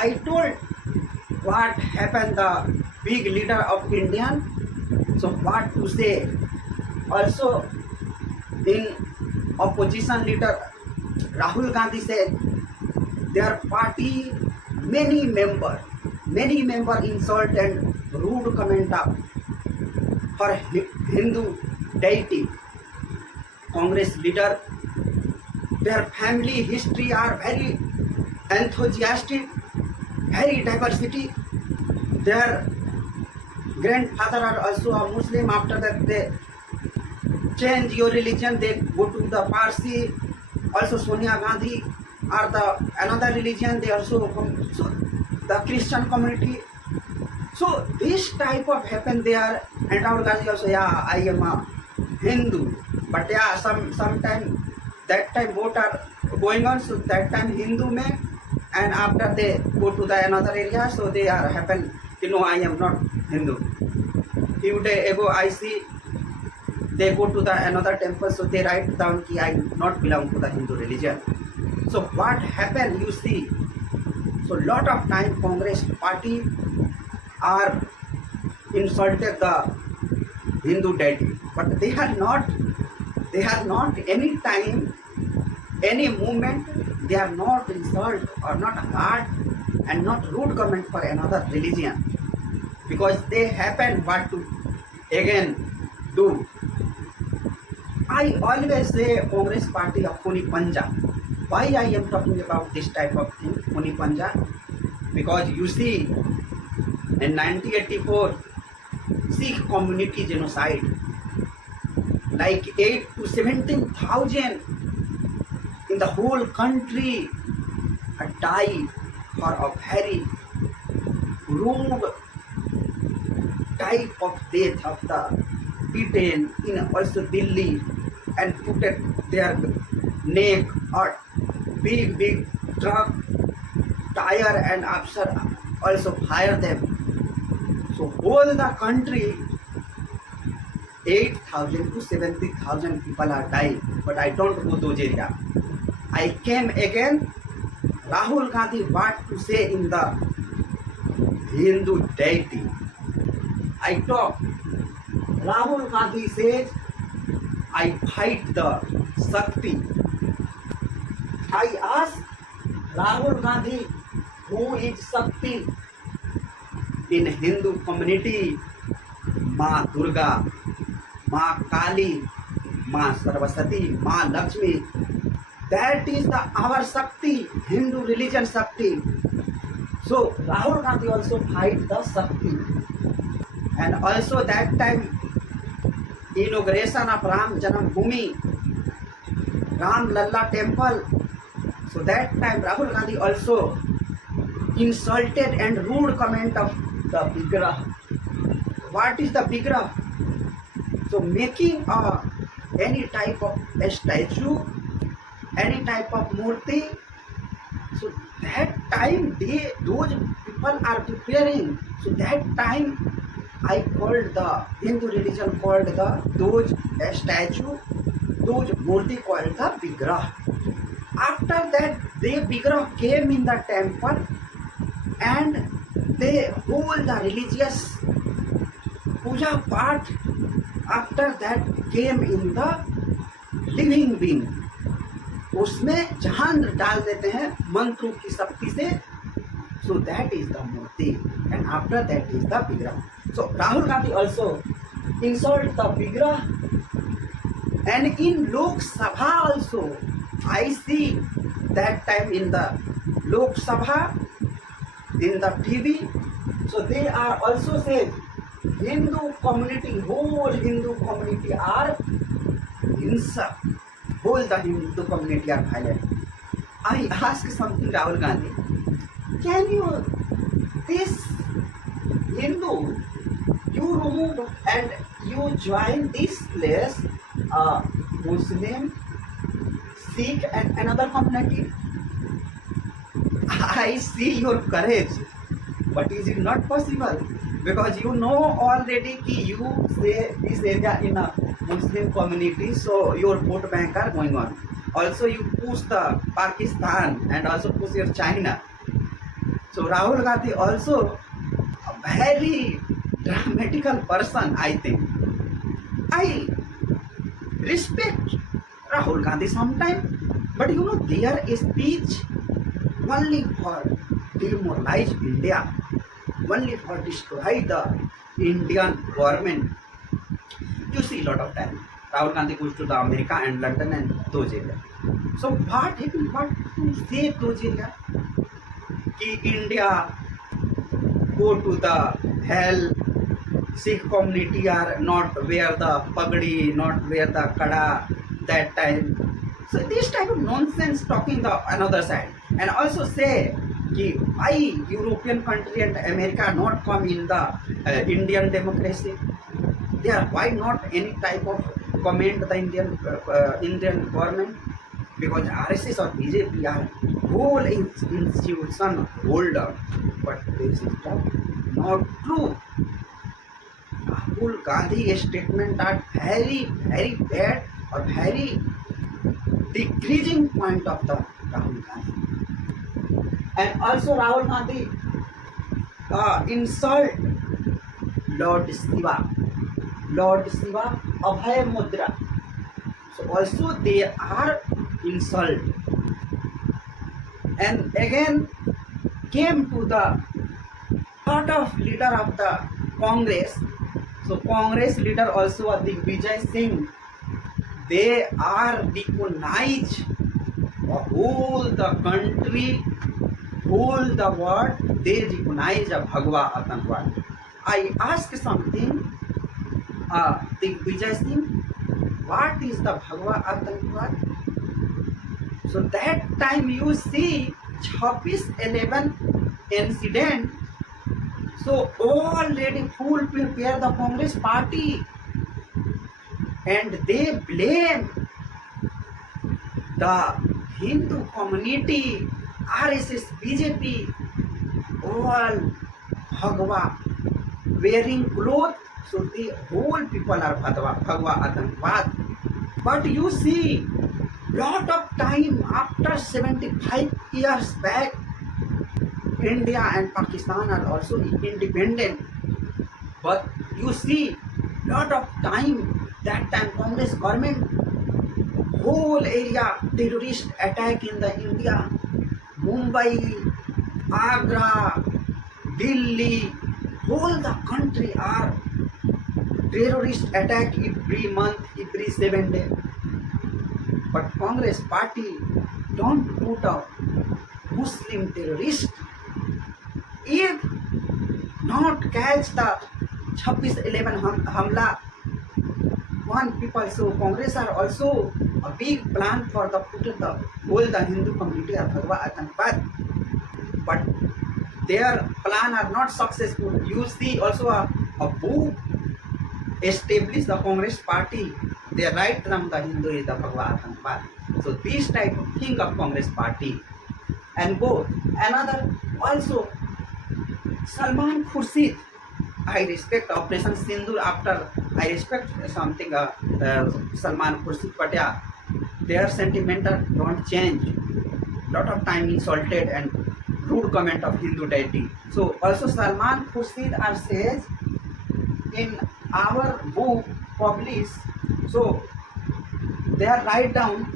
I told what happened the big leader of Indian, so what to say. Also in opposition leader Rahul Gandhi said their party many member insult and rude comment up for Hindu deity. Congress leader, their family history are very enthusiastic, very diversity. Their grandfather are also a Muslim. After that, they change your religion. They go to the Parsi. Also, Sonia Gandhi are the another religion. They also come. So the Christian community. So this type of happen there. And Rahul Gandhi also, yeah, I am a Hindu. But yeah, sometime that time vote are going on. So that time Hindu may, and after they go to the another area, so they are happen. You know, I am not Hindu. Few day ago, I see they go to the another temple, so they write down ki I not belong to the Hindu religion. So what happened? You see, so lot of time Congress party are insulted the Hindu deity, but they are not any time, any movement, they are not insult or not hard and not rude comment for another religion, because they happen what to again do. I always say Congress party of Khuni Panja. Why I am talking about this type of thing, Khuni Panja? Because you see, in 1984, Sikh community genocide, like 8 to 17,000 in the whole country died for a very rude type of death of the beaten in also Delhi and put at their neck or big truck tire and officer also fire them. So whole the country 8,000 to 70,000 people are dying, but I don't go those areas. I came again. Rahul Gandhi what to say in the Hindu deity. I talk. Rahul Gandhi says, I fight the Shakti. I ask Rahul Gandhi, who is Shakti in Hindu community? Ma Durga, Ma Kali, Ma Saraswati, Ma Lakshmi. That is the our Shakti, Hindu religion Shakti. So Rahul Gandhi also fight the Shakti. And also that time inauguration of Ram Janam Bhoomi, Ram Lalla temple. So that time Rahul Gandhi also insulted and rude comment of the Vigrah. What is the Vigrah? So making any type of a statue, any type of murti. So that time those people are preparing. So that time I called the Hindu religion called those statue, those murti called the Vigrah. After that, the Vigrah came in the temple and they hold the religious puja part. After that came in the living being. उसमें जहां डाल देते हैं मंत्रों की शक्ति से. So that is the murti, and after that is the Vigrah. So Rahul Gandhi also insult the Vigrah, and in Lok Sabha also I see that time in the Lok Sabha in the TV. So they are also said Hindu community, whole Hindu community are hinsa, whole the Hindu community are violent. I ask something, Rahul Gandhi, can you this Hindu you remove and you join this place Muslim, Sikh and another community? I see your courage, but is it not possible? Because you know already ki you say this area in a Muslim community, so your vote bank are going on. Also you push the Pakistan and also push your China. So Rahul Gandhi also a very dramatical person, I think. I respect Rahul Gandhi sometime, but you know their speech only for demoralize India, only for destroy the Indian government. You see lot of time. Rahul Gandhi goes to the America and London and those areas. So what happened? What to say those areas? Ki India go to the hell. Sikh community are not wear the pagdi, not wear the kada that time. So this type of nonsense talking the another side, and also say कि why European country and America not come in the Indian democracy? There why not any type of comment the Indian government? Because RSS or BJP are whole institution holder, but this is not true. Rahul Gandhi statement are very bad or very decreasing point of the Rahul Gandhi. And also Rahul Gandhi insult Lord Shiva, Abhay Mudra. So also they are insult. And again came to the lot of leader of the Congress. So Congress leader also Digvijay Singh. They are recognized whole the country, whole the world. They recognize a Bhagwa Atantwad. I ask something, Digvijay Singh, what is the Bhagwa Atantwad? So that time you see 26/11 incident. So already full prepare the Congress party and they blame the Hindu community, RSS, BJP, all Bhagwa wearing clothes. So the whole people are Bhagwa Atantwad. But you see, lot of time after 75 years back, India and Pakistan are also independent. But you see, lot of time, that time Congress government, whole area terrorist attack in the India, Mumbai, Agra, Delhi, whole the country are terrorist attack every month, every 7 days. But Congress party don't put a Muslim terrorist. If not catch the 26/11 Hamla, one people, so Congress are also a big plan for the put the whole the Hindu community are Bhagwa Atantwad. But their plan are not successful. You see also a book establish the Congress party. They write them the Hindu is the Bhagwa Atantwad. So this type of thing of Congress party. And go another also Salman Khurshid. I respect Operation Sindoor after I respect something Salman Khurshid, but yeah, their sentimental don't change. Lot of time insulted and rude comment of Hindu deity. So also Salman Khurshid are says in our book published. So they are write down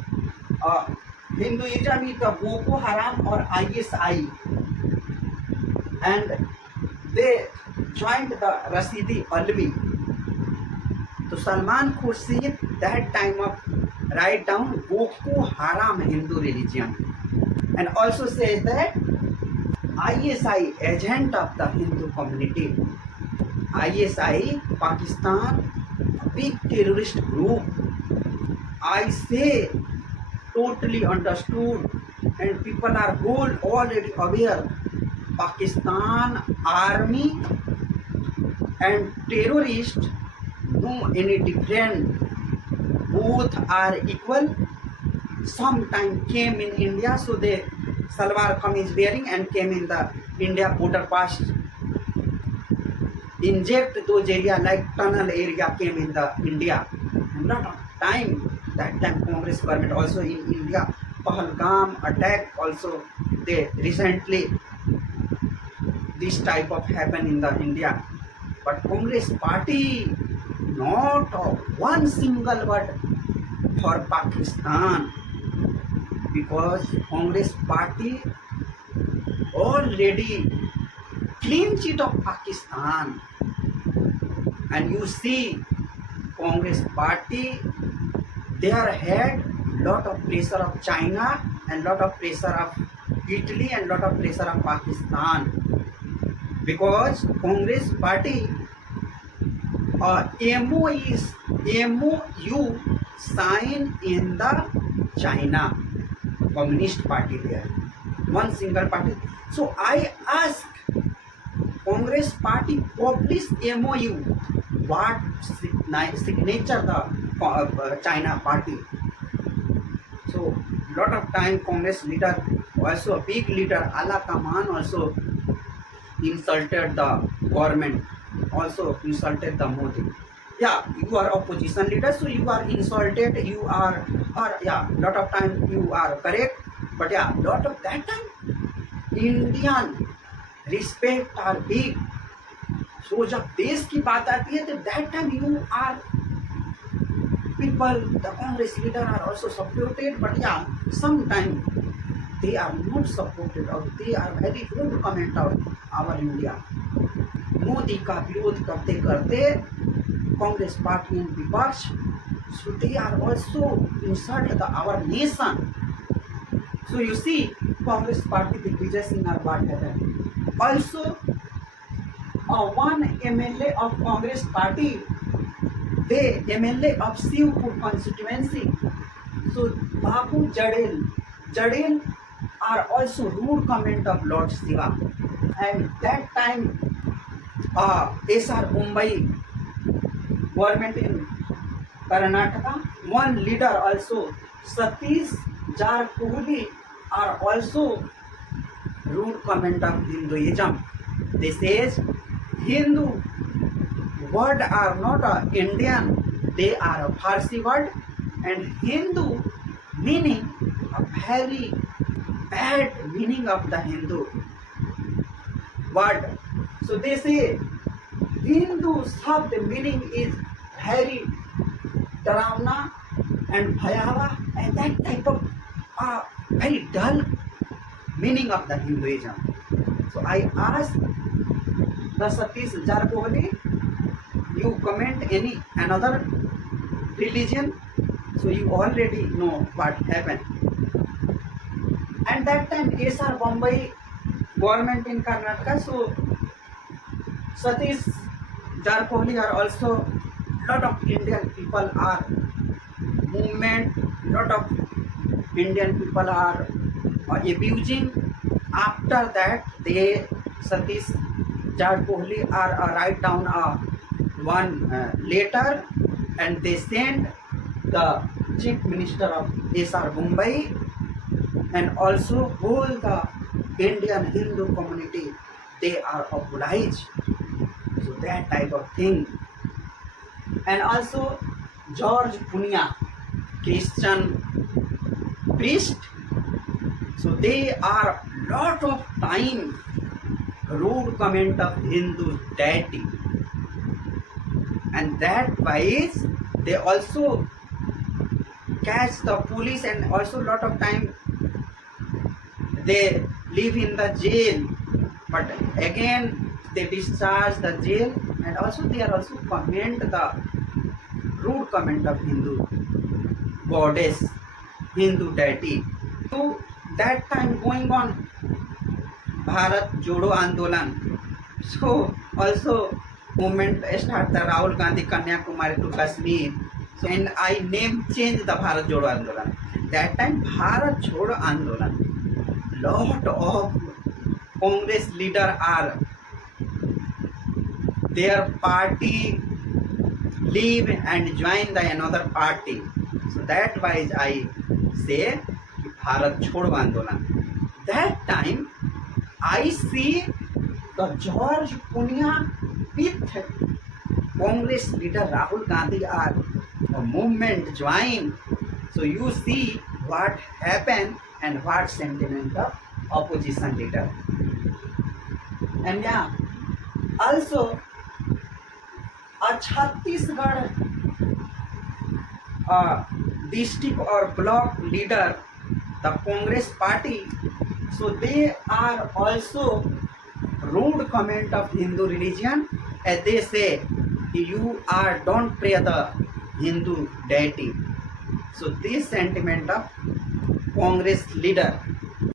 Hinduism is the Boko Haram or ISI, and they joined the Rashidi Alvi. So Salman Khurshid that time of write down Boko Haram Hindu religion, and also says that ISI agent of the Hindu community. ISI Pakistan big terrorist group. I say totally understood and people are whole already aware. Pakistan army and terrorist no any different, both are equal. Sometime came in India, so they salwar kameez wearing and came in the India border pass, inject those area like tunnel area came in the India. Lot of time that time Congress government also in India, Pahalgam attack also they recently this type of happen in the India. But Congress party not one single word for Pakistan, because Congress party already clean sheet of Pakistan. And you see Congress party, their head lot of pressure of China and lot of pressure of Italy and lot of pressure of Pakistan, because Congress party MOU sign in the China Communist Party there, one single party. So I ask Congress party publish MOU, what signature the China party. So lot of time Congress leader, also a big leader Ala Kaman also insulted the government, also insulted the Modi. Yeah, you are opposition leader, so you are insulted, you are, or yeah, lot of time you are correct, but yeah, lot of that time Indian respect are big. So जब देश की बात आती है, तो that time you are people, the Congress leader are also supported, but yeah, sometimes they are not supported or they are very rude comment out our India. Modi का विरोध करते करते कांग्रेस पार्टी and विपक्ष, so they are also insult the our nation. So you see Congress party Digvijay Singh or what happened. Also one MLA of Congress party, the MLA of Shivpur constituency, so Babu Jadel are also rude comment of Lord Shiva. And that time SR Mumbai government in Karnataka, one leader also Satish Jarakoli are also rude comment of Hinduism. They says Hindu word are not Indian, they are a Farsi word, and Hindu meaning a very bad meaning of the Hindu word. So they say Hindu shabd meaning is very डरावना and bhayava, and that type of very dull meaning of the Hinduism. So I ask the Satish Jarakoli, you comment any another religion, so you already know what happened. And that time SR Bombay government in Karnataka, so Satish Jarakoli are also lot of Indian people are movement, lot of Indian people are abusing. After that they Satish Jarakoli are write down one letter, and they send the chief minister of SR Mumbai and also whole the Indian Hindu community, they are obliged. So that type of thing. And also George Punia, Christian priest, so they are lot of time rude comment of Hindu deity, and that wise they also catch the police, and also lot of time they live in the jail, but again they discharge the jail, and also they are also comment the rude comment of Hindu goddess, Hindu deity. So that time going on Bharat Jodo Andolan, so also movement start the Rahul Gandhi Kanyakumari to Kashmir, so and I name change the Bharat Jodo Andolan. That time Bharat Jodo Andolan, lot of Congress leader are their party leave and join the another party. So that wise I say Bharat Chodo Andolan. That time I see the George Punia with Congress leader Rahul Gandhi are a movement join. So you see what happened and what sentiment of opposition leader. And yeah, also a Chhattisgarh district or block leader, the Congress party, so they are also rude comment of Hindu religion, and they say you are don't pray the Hindu deity. So this sentiment of Congress leader